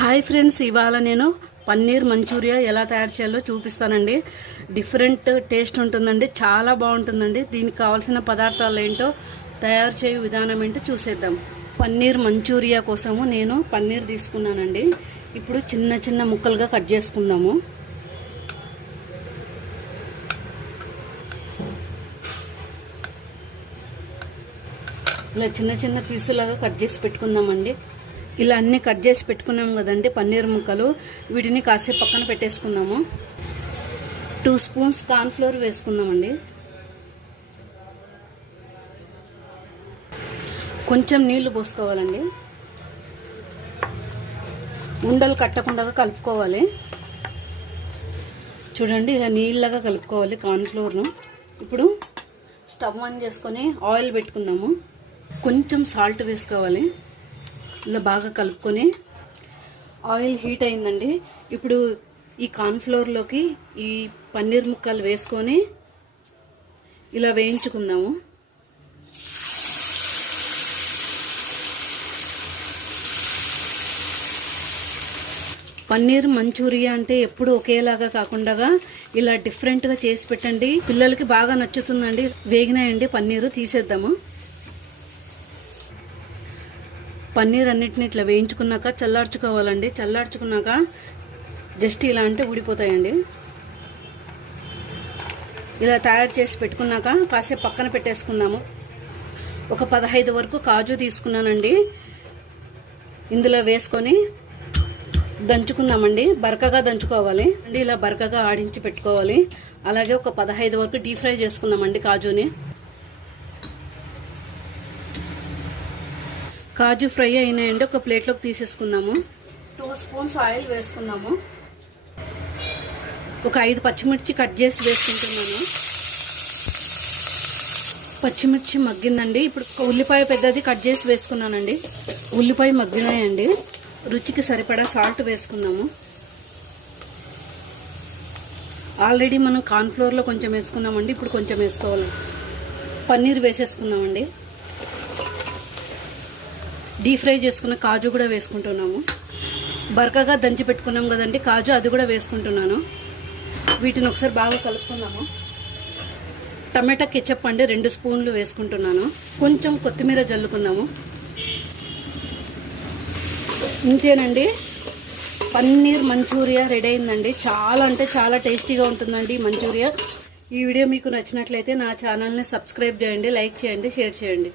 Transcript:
Hi friends ఇవాళ నేను paneer Manchuria ఎలా తయారు చేయాలో చూపిస్తానండి. డిఫరెంట్ టేస్ట్ ఉంటుందండి చాలా బాగుంటుందండి. దీనికి కావాల్సిన పదార్థాలు ఏంటో తయారు చేయు విధానం ఏంటో చూసేద్దాం. పన్నీర్ మంచూరియా కోసము నేను పన్నీర్ తీసుకున్నానండి. ఇప్పుడు చిన్న చిన్న ముక్కలుగా కట్ చేసుకుందాము. ఇలా చిన్న చిన్న పీసులాగా కట్ చేసి పెట్టుకుందామండి. ఇలా అన్ని కట్ చేసి పెట్టుకున్నాం కదండి పన్నీర్ ముక్కలు. వీటిని కాసేపు పక్కన పెట్టేసుకుందాము. టూ స్పూన్స్ కార్న్ఫ్లోర్ వేసుకుందామండి. కొంచెం నీళ్ళు పోసుకోవాలండి. ఉండలు కట్టకుండా కలుపుకోవాలి. చూడండి ఇలా నీళ్ళగా కలుపుకోవాలి కార్న్ఫ్లోర్ను ఇప్పుడు స్టవ్ ఆన్ చేసుకొని ఆయిల్ పెట్టుకుందాము. కొంచెం సాల్ట్ వేసుకోవాలి. ఇలా బాగా కలుపుకొని ఆయిల్ హీట్ అయిందండి. ఇప్పుడు ఈ కార్న్ఫ్లోర్లోకి ఈ పన్నీర్ ముక్కలు వేసుకొని ఇలా వేయించుకుందాము. పన్నీర్ మంచూరియా అంటే ఎప్పుడు ఒకేలాగా కాకుండా ఇలా డిఫరెంట్గా చేసి పెట్టండి. పిల్లలకి బాగా నచ్చుతుందండి. వేగినాయండి పన్నీరు తీసేద్దాము. పన్నీర్ అన్నిటిని ఇట్లా వేయించుకున్నాక చల్లార్చుకోవాలండి. చల్లార్చుకున్నాక జస్ట్ ఇలా అంటే ఊడిపోతాయండి. ఇలా తయారు చేసి పెట్టుకున్నాక కాసేపు పక్కన పెట్టేసుకుందాము. ఒక పదహైదు వరకు కాజు తీసుకున్నానండి. ఇందులో వేసుకొని దంచుకుందామండి. బరకగా దంచుకోవాలి. అండి ఇలా బరకగా ఆడించి పెట్టుకోవాలి. అలాగే ఒక పదహైదు వరకు డీప్ ఫ్రై చేసుకుందామండి కాజుని. కాజు ఫ్రై అయినాయండి. ఒక ప్లేట్లోకి తీసేసుకుందాము. టూ స్పూన్స్ ఆయిల్ వేసుకుందాము. ఒక ఐదు పచ్చిమిర్చి కట్ చేసి వేసుకుంటున్నాను. పచ్చిమిర్చి మగ్గిందండి. ఇప్పుడు ఉల్లిపాయ పెద్దది కట్ చేసి వేసుకున్నానండి. ఉల్లిపాయ మగ్గినాయండి. రుచికి సరిపడా సాల్ట్ వేసుకుందాము. ఆల్రెడీ మనం కార్న్ఫ్లోర్లో కొంచెం వేసుకున్నామండి. ఇప్పుడు కొంచెం వేసుకోవాలి. పన్నీర్ వేసేసుకుందామండి. డీప్ ఫ్రై చేసుకున్న కాజు కూడా వేసుకుంటున్నాము. బరకగా దంచి పెట్టుకున్నాం కదండి కాజు అది కూడా వేసుకుంటున్నాను. వీటిని ఒకసారి బాగా కలుపుకున్నాము టమాటా కెచప్ అండి రెండు స్పూన్లు వేసుకుంటున్నాను. కొంచెం కొత్తిమీర జల్లుకుందాము. ఇంతేనండి. పన్నీర్ మంచూరియా రెడీ అయిందండి. చాలా అంటే చాలా టేస్టీగా ఉంటుందండి మంచూరియా. ఈ వీడియో మీకు నచ్చినట్లయితే నా ఛానల్ని సబ్స్క్రైబ్ చేయండి లైక్ చేయండి షేర్ చేయండి.